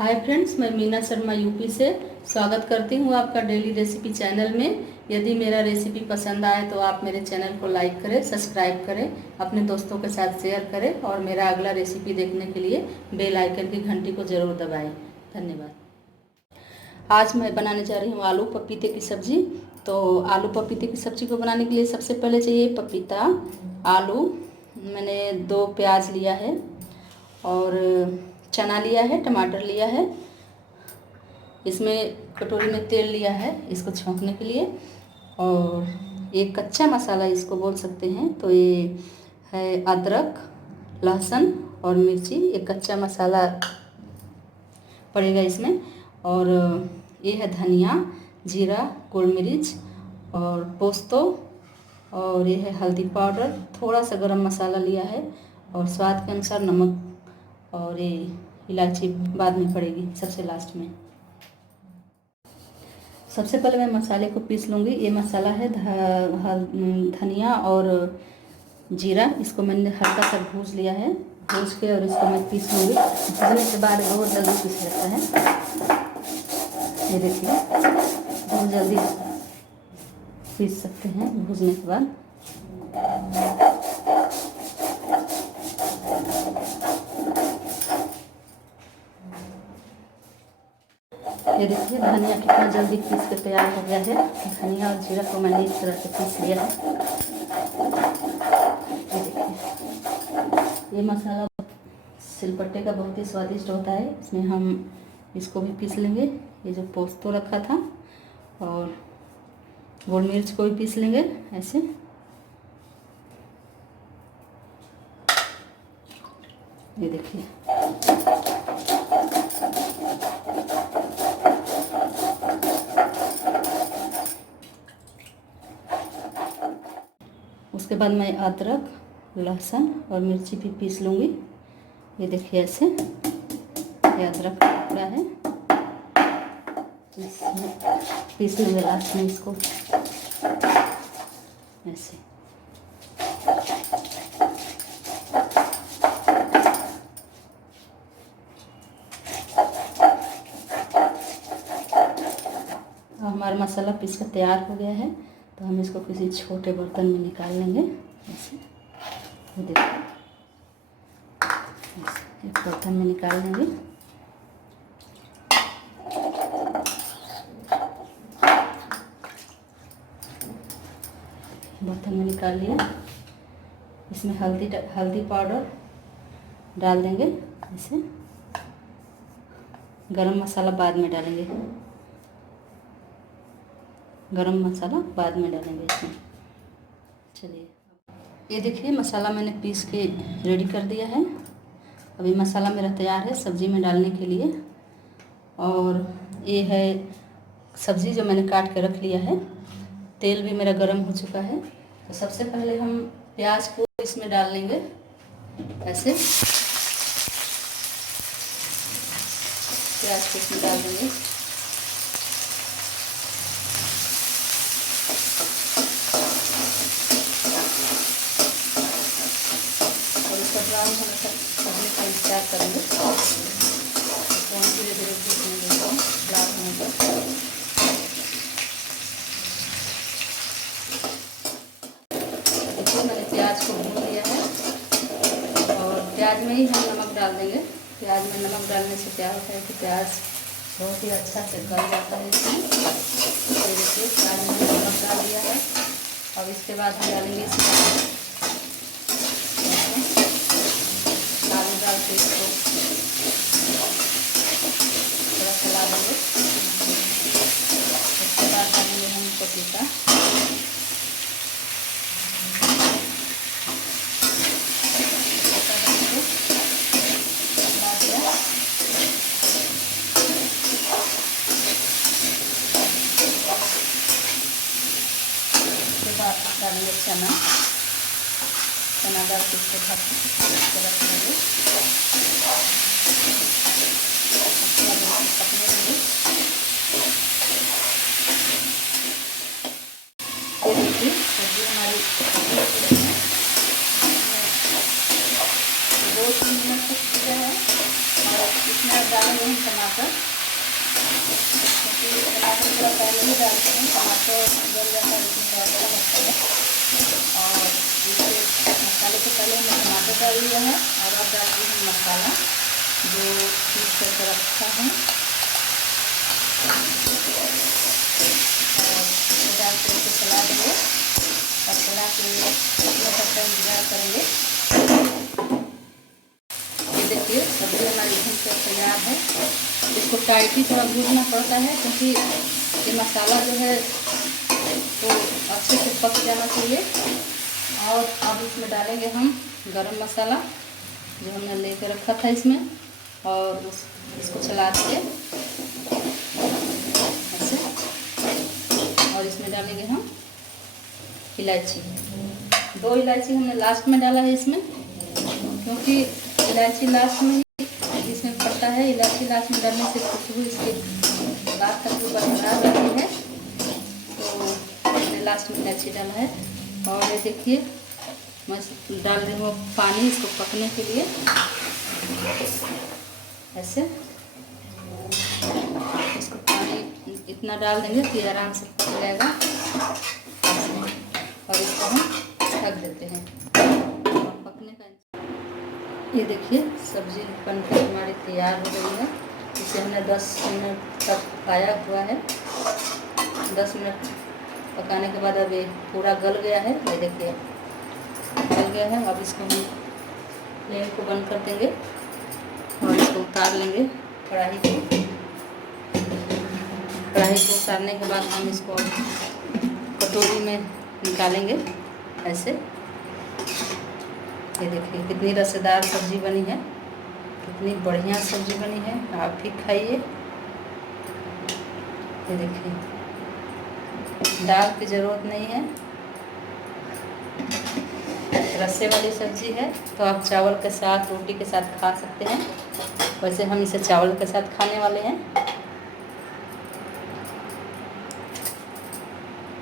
Hi friends, मैं Meena Sharma UP से स्वागत करती हूँ आपका डेली रेसिपी चैनल में। यदि मेरा रेसिपी पसंद आए तो आप मेरे चैनल को लाइक करें, सब्सक्राइब करें, अपने दोस्तों के साथ शेयर करें और मेरा अगला रेसिपी देखने के लिए बेल आइकन की घंटी को ज़रूर दबाएं। धन्यवाद। आज मैं बनाने जा रही हूँ आलू पपीते की सब्ज़ी। तो आलू पपीते की सब्ज़ी को बनाने के लिए सबसे पहले चाहिए पपीता, आलू, मैंने 2 प्याज लिया है और चना लिया है, टमाटर लिया है। इसमें कटोरी में तेल लिया है इसको छौंकने के लिए, और एक कच्चा मसाला इसको बोल सकते हैं। तो ये है अदरक, लहसुन और मिर्ची, एक कच्चा मसाला पड़ेगा इसमें। और ये है धनिया, जीरा, गोल मिर्च और पोस्तो, और ये है हल्दी पाउडर, थोड़ा सा गरम मसाला लिया है और स्वाद के अनुसार नमक, और ये इलायची बाद में पड़ेगी सबसे लास्ट में। सबसे पहले मैं मसाले को पीस लूँगी। ये मसाला है धनिया और जीरा, इसको मैंने हल्का सा भूज लिया है, भूज के और इसको मैं पीस लूँगी। भूजने के बाद बहुत जल्दी पीस जाता है, ये देखिए बहुत जल्दी पीस सकते हैं भूजने के बाद। ये देखिए धनिया कितना जल्दी पीस के तैयार हो गया है। धनिया और जीरा को मैंने इस तरह से पीस लिया है। ये देखिए ये मसाला सिलबट्टे का बहुत ही स्वादिष्ट होता है। इसमें हम इसको भी पीस लेंगे, ये जो पोस्तो रखा था, और गोल मिर्च को भी पीस लेंगे ऐसे। ये देखिए उसके बाद मैं अदरक, लहसुन और मिर्ची भी पीस लूँगी। ये देखिए ऐसे, ये अदरक का टुकड़ा है, पीस लूँगे लास्ट में इसको ऐसे। हमारा मसाला पीस कर तैयार हो गया है, तो हम इसको किसी छोटे बर्तन में निकाल लेंगे ऐसे। ये देखिए एक बर्तन में निकाल लेंगे। बर्तन में निकाल लिया। इसमें हल्दी पाउडर डाल देंगे ऐसे। गरम मसाला बाद में डालेंगे, गरम मसाला बाद में डालेंगे इसमें। चलिए ये देखिए मसाला मैंने पीस के रेडी कर दिया है। अभी मसाला मेरा तैयार है सब्ज़ी में डालने के लिए। और ये है सब्ज़ी जो मैंने काट के रख लिया है। तेल भी मेरा गर्म हो चुका है। तो सबसे पहले हम प्याज को इसमें डाल लेंगे ऐसे। प्याज को इसमें डाल देंगे। ब्राउन होने तक करने का इंतजार करेंगे। तो धीरे धीरे भूनने देंगे ब्राउन होने तक। देखिए मैंने प्याज को भून लिया है, और प्याज में ही हम नमक डाल देंगे। प्याज में नमक डालने से क्या होता है कि प्याज बहुत ही अच्छा से गल जाता है इसमें। तो देखिए प्याज में नमक डाल दिया है। अब इसके बाद हम डालेंगे इसमें डाल के इसको थोड़ा चला देंगे। उसके बाद डालेंगे हम पपीता। उसके बाद डालेंगे चना डाल के इसको ढक के रख देंगे। पकने देंगे। ये देखिए सब्जी हमारी 2-3 मिनट तक भूजा है, और इसमें डाल देंगे हम टमाटर, क्योंकि टमाटर थोड़ा पहले ही डालते हैं, टमाटर गल जाता है इसमें थोड़ा सा लगता है। और इसके मसाले से पहले हमने टमाटर डाल दिया है और अब डाल दिए हम मसाला जो पीस करके रखा है और डाल कर इसे चला देंगे और चला के कितना तक का इंतजार करेंगे। ये देखिए सब्जी हमारी भून कर तैयार है। इसको टाइट ही थोड़ा भूनना पड़ता है क्योंकि ये मसाला जो है तो अच्छे से पक जाना चाहिए। और अब इसमें डालेंगे हम गरम मसाला जो हमने लेके रखा था इसमें, और इसको चला के ऐसे, और इसमें डालेंगे हम इलायची। 2 इलायची हमने लास्ट में डाला है इसमें, क्योंकि इलायची लास्ट में ही इसमें पड़ता है। इलायची लास्ट में डालने से खुशबू इसके बाद तक बरकरार रहती है, तो हमने लास्ट में इलायची डाला है। और ये देखिए मैं डाल रही हूँ पानी इसको पकने के लिए, ऐसे इसको पानी इतना डाल देंगे कि आराम से पक जाएगा। और इसको हम ढक देते हैं और पकने का। ये देखिए सब्जी बनकर हमारी तैयार हो गई है। इसे हमने 10 मिनट तक पकाया हुआ है। 10 मिनट पकाने के बाद अब ये पूरा गल गया है। ये देखिए गल गया है। अब इसको हम फ्लेम को बंद कर देंगे और इसको उतार लेंगे कढ़ाई को। कढ़ाई को उतारने के बाद हम इसको कटोरी में निकालेंगे ऐसे। ये देखिए कितनी रसेदार सब्जी बनी है, कितनी बढ़िया सब्जी बनी है। आप भी खाइए। ये देखिए दाल की ज़रूरत नहीं है, रस्से वाली सब्जी है, तो आप चावल के साथ रोटी के साथ खा सकते हैं। वैसे हम इसे चावल के साथ खाने वाले हैं।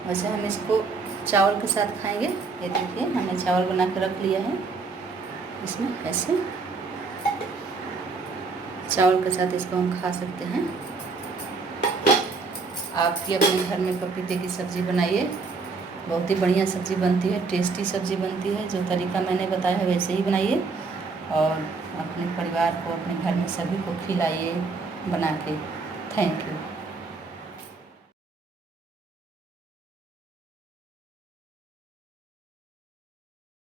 वैसे हम इसको चावल के साथ खाएंगे। ये देखिए हमने चावल बना के रख लिया है इसमें, ऐसे चावल के साथ इसको हम खा सकते हैं। आप भी अपने घर में पपीते की सब्ज़ी बनाइए, बहुत ही बढ़िया सब्ज़ी बनती है, टेस्टी सब्ज़ी बनती है। जो तरीका मैंने बताया है वैसे ही बनाइए और अपने परिवार को, अपने घर में सभी को खिलाइए बना के। Thank you.